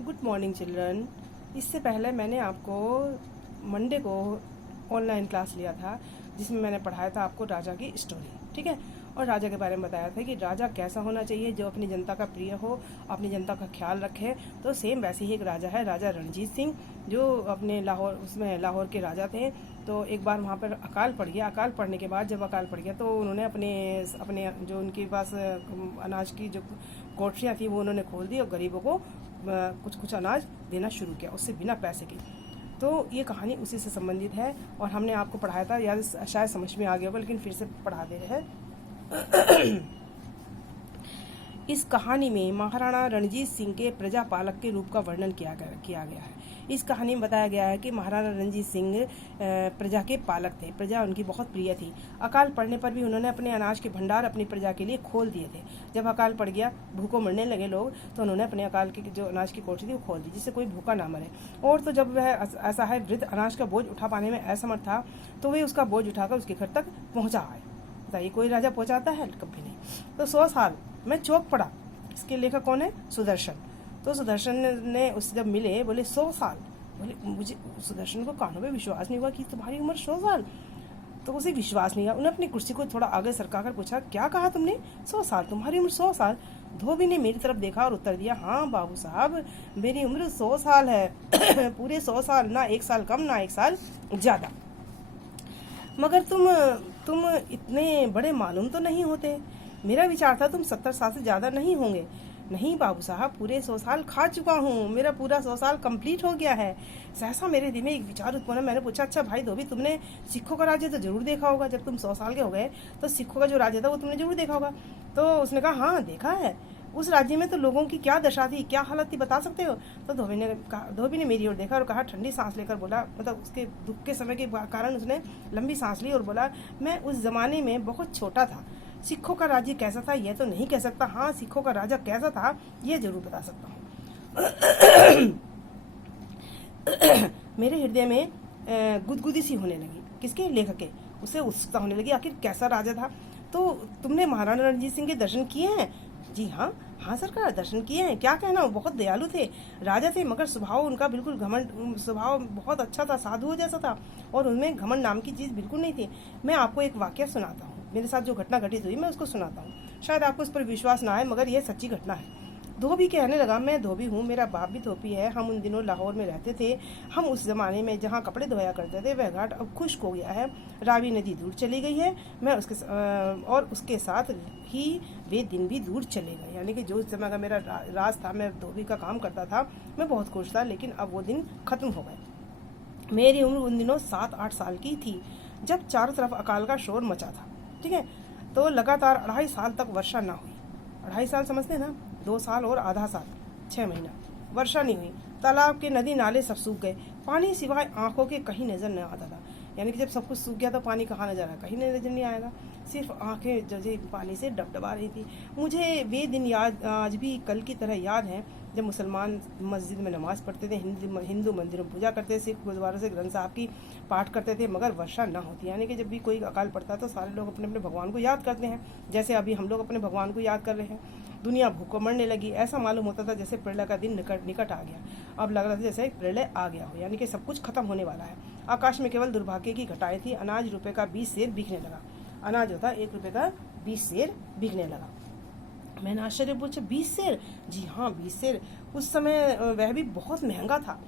Good morning children. इससे पहले मैंने आपको मंडे को ऑनलाइन क्लास लिया था जिसमें मैंने पढ़ाया था आपको राजा की स्टोरी, ठीक है। और राजा के बारे में बताया था कि राजा कैसा होना चाहिए, जो अपनी जनता का प्रिय हो, अपनी जनता का ख्याल रखे। तो सेम वैसे ही एक राजा है, राजा रणजीत सिंह, जो अपने लाहौर के राजा थे। तो एक बार वहाँ पर अकाल पड़ गया। अकाल पड़ने के बाद जब अकाल पड़ गया तो उन्होंने अपने अपने जो उनके पास अनाज की जो कोठरियाँ थी वो उन्होंने खोल दी और गरीबों को कुछ कुछ अनाज देना शुरू किया, उससे बिना पैसे के। तो ये कहानी उसी से संबंधित है और हमने आपको पढ़ाया था, याद शायद समझ में आ गया होगा, लेकिन फिर से पढ़ा दे रहे हैं। इस कहानी में महाराणा रणजीत सिंह के प्रजापालक के रूप का वर्णन किया गया है। इस कहानी में बताया गया है कि महाराणा रणजीत सिंह प्रजा के पालक थे। प्रजा उनकी बहुत प्रिय थी। अकाल पड़ने पर भी उन्होंने अपने अनाज के भंडार अपनी प्रजा के लिए खोल दिए थे। जब अकाल पड़ गया, भूखों मरने लगे लोग, तो उन्होंने अपने अकाल की जो अनाज की कोठी थी वो खोल दी, जिससे कोई भूखा ना मरे। और तो जब वह ऐसा है वृद्ध अनाज का बोझ उठा पाने में असमर्थ था, तो वे उसका बोझ उठाकर उसके घर तक पहुंचा आए। बताइए, कोई राजा पहुंचाता है? कभी नहीं। तो 100 साल में चौक पड़ा। इसके लेखक कौन है? सुदर्शन। तो सुदर्शन ने उससे जब मिले, बोले 100 साल। बोले, मुझे सुदर्शन को कानों पे विश्वास नहीं हुआ कि तुम्हारी उम्र 100 साल। तो उसे विश्वास नहीं हुआ। उन्हें अपनी कुर्सी को थोड़ा आगे सरका कर पूछा, क्या कहा तुमने? 100 साल? तुम्हारी उम्र 100 साल? धोबी ने मेरी तरफ देखा और उत्तर दिया, हाँ बाबू साहब, मेरी उम्र 100 साल है। पूरे 100 साल, ना 1 साल कम ना 1 साल ज्यादा। मगर तुम इतने बड़े मालूम तो नहीं होते। मेरा विचार था तुम 70 साल से ज्यादा नहीं होंगे। नहीं बाबू साहब, पूरे 100 साल खा चुका हूँ, मेरा पूरा 100 साल कंप्लीट हो गया है। सहसा मेरे दिल में एक विचार उत्पन्न। मैंने पूछा, अच्छा भाई धोबी, तुमने सिखों का राज्य तो जरूर देखा होगा। जब तुम 100 साल के हो गए तो सिखों का जो राज्य था वो तुमने जरूर देखा होगा। तो उसने कहा, हाँ देखा है। उस राज्य में तो लोगों की क्या दशा थी, क्या हालत थी, बता सकते हो? तो धोबी ने मेरी ओर देखा और कहा, ठंडी सांस लेकर बोला, मतलब उसके दुख के समय के कारण उसने लंबी सांस ली और बोला, मैं उस जमाने में बहुत छोटा था। सिखों का राज्य कैसा था यह तो नहीं कह सकता, हाँ सिखों का राजा कैसा था यह जरूर बता सकता हूँ। मेरे हृदय में गुदगुदी सी होने लगी। किसके? लेखक के। उसे उत्सुकता होने लगी, आखिर कैसा राजा था। तो तुमने महाराणा रणजीत सिंह के दर्शन किए हैं? जी हाँ, हाँ सरकार, दर्शन किए हैं। क्या कहना, वो बहुत दयालु थे, राजा थे, मगर स्वभाव उनका बिल्कुल घमंड, स्वभाव बहुत अच्छा था, साधुओं जैसा था, और उनमें घमंड नाम की चीज बिल्कुल नहीं थी। मैं आपको एक वाक्य सुनाता हूँ, मेरे साथ जो घटना घटित हुई मैं उसको सुनाता हूँ। शायद आपको उस पर विश्वास ना आए, मगर यह सच्ची घटना है। धोबी कहने लगा, मैं धोबी हूँ, मेरा बाप भी धोबी है। हम उन दिनों लाहौर में रहते थे। हम उस जमाने में जहाँ कपड़े धोया करते थे वह घाट अब खुश्क हो गया है। रावी नदी दूर चली गई है। मैं और उसके साथ ही वे दिन भी दूर चले गए। यानी कि जो उस समय का मेरा राज था, मैं धोबी का काम करता था, मैं बहुत खुश था, लेकिन अब वो दिन खत्म हो गए। मेरी उम्र उन दिनों 7-8 साल की थी जब चारों तरफ अकाल का शोर मचा था, ठीक है। तो लगातार 2.5 साल तक वर्षा ना हुई। 2.5 साल समझते हैं ना, 2 साल और आधा साल, 6 महीना वर्षा नहीं हुई। तालाब के नदी नाले सब सूख गए। पानी सिवाय आंखों के कहीं नजर न आता था। यानी कि जब सब कुछ सूख गया तो पानी कहाँ नजर आया? कहीं नजर नहीं आएगा। सिर्फ आंखें जैसे पानी से डबडबा रही थी। मुझे वे दिन याद, आज भी कल की तरह याद है, जब मुसलमान मस्जिद में नमाज पढ़ते थे, हिंदू मंदिरों में पूजा करते थे, सिख गुरुद्वारों से ग्रंथ साहब की पाठ करते थे, मगर वर्षा न होती। यानी कि जब भी कोई अकाल पड़ता है तो सारे लोग अपने अपने भगवान को याद करते हैं, जैसे अभी हम लोग अपने भगवान को याद कर रहे हैं। दुनिया भूखों मरने लगी। ऐसा मालूम होता था जैसे प्रलय का दिन निकट आ गया। अब लग रहा था जैसे प्रलय आ गया हो, यानी कि सब कुछ खत्म होने वाला है। आकाश में केवल दुर्भाग्य की घटाएं थी। अनाज रुपए का 20 सेर बिकने लगा। अनाज होता 1 रुपए का 20 सेर बिकने लगा। मैंने आश्चर्य पूछा, 20 सेर? जी हाँ, 20 सेर। उस समय वह भी बहुत महंगा था।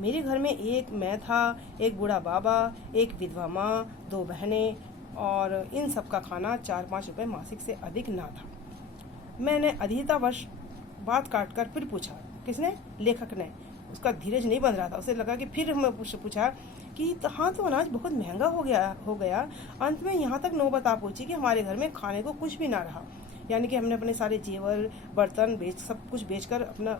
मेरे घर में एक मैं था, एक बूढ़ा बाबा, एक विधवा माँ, 2 बहनें, और इन सब का खाना 4-5 रुपए मासिक से अधिक ना था। मैंने अधिकतावश बात काटकर फिर पूछा। किसने? लेखक ने। उसका धीरज नहीं बन रहा था। उसे लगा कि फिर हमें पूछा कि तो हाँ, तो अनाज बहुत महंगा हो गया। अंत में यहाँ तक नौबत आ पहुंची कि हमारे घर में खाने को कुछ भी ना रहा। यानी कि हमने अपने सारे जेवर बर्तन सब कुछ बेचकर अपना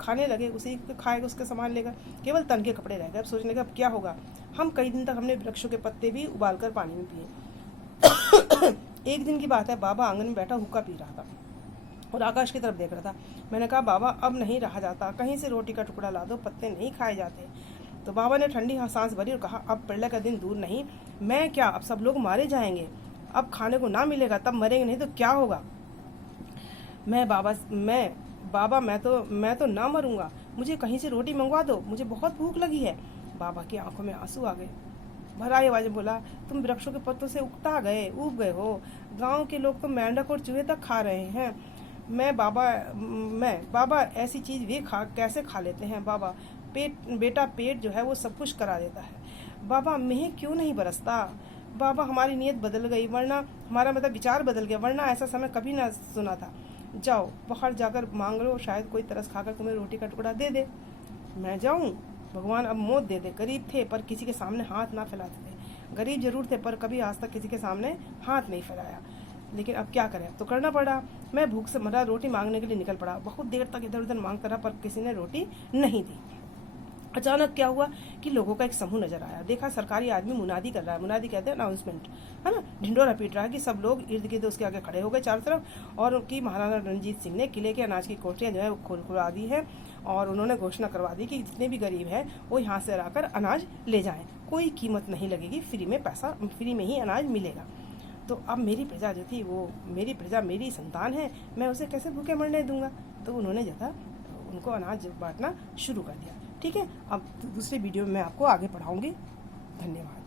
खाने लगे, उसी खाएगा, उसका सामान लेकर केवल तन के कपड़े रह गए। अब सोचने का अब क्या होगा। हम कई दिन तक हमने वृक्षों के पत्ते भी उबालकर पानी में पिए। एक दिन की बात है, बाबा आंगन में बैठा हुक्का पी रहा था और आकाश की तरफ देख रहा था। मैंने कहा, बाबा अब नहीं रहा जाता, कहीं से रोटी का टुकड़ा ला दो, पत्ते नहीं खाए जाते। तो बाबा ने ठंडी सांस भरी और कहा, अब प्रलय का दिन दूर नहीं। मैं क्या, अब सब लोग मारे जाएंगे। अब खाने को ना मिलेगा तब मरेंगे, नहीं तो क्या होगा। मैं बाबा मैं तो ना मरूंगा, मुझे कहीं से रोटी मंगवा दो, मुझे बहुत भूख लगी है। बाबा की आंखों में आंसू आ गए। भराई आवाज में बोला, तुम वृक्षों के पत्तों से उब गए हो। गांव के लोग तो मेंढक और चूहे तक खा रहे हैं। मैं बाबा ऐसी चीज वे कैसे खा लेते हैं बाबा। बेटा पेट जो है वो सब कुछ करा देता है। बाबा मेह क्यों नहीं बरसता। बाबा हमारी नीयत बदल गई, वरना हमारा मतलब विचार बदल गया, वरना ऐसा समय कभी ना सुना था। जाओ बाहर जाकर मांग लो, शायद कोई तरस खाकर तुम्हें रोटी का टुकड़ा दे दे। मैं जाऊं? भगवान अब मौत दे दे। गरीब थे पर किसी के सामने हाथ ना फैलाते थे। गरीब जरूर थे पर कभी आज तक किसी के सामने हाथ नहीं फैलाया। लेकिन अब क्या करें, अब तो करना पड़ा। मैं भूख से मरा रोटी मांगने के लिए निकल पड़ा। बहुत देर तक इधर उधर मांगता रहा पर किसी ने रोटी नहीं दी। अचानक क्या हुआ कि लोगों का एक समूह नजर आया। देखा सरकारी आदमी मुनादी कर रहा है, मुनादी कहते हैं अनाउंसमेंट, है ना, ढिंडोरा पीट रहा है कि सब लोग इर्द गिर्द उसके आगे खड़े हो गए चारों तरफ। और उनकी महाराणा रणजीत सिंह ने किले के अनाज की कोठरियां जो है वो खुलवा दी है और उन्होंने घोषणा करवा दी कि जितने भी गरीब हैं वो यहाँ से आकर अनाज ले जाएं, कोई कीमत नहीं लगेगी, फ्री में ही अनाज मिलेगा। तो अब मेरी प्रजा जो थी वो मेरी संतान है, मैं उसे कैसे भूखे मरने दूंगा। तो उन्होंने जो था उनको अनाज बांटना शुरू कर दिया। ठीक है, अब दूसरे वीडियो में मैं आपको आगे पढ़ाऊंगी। धन्यवाद।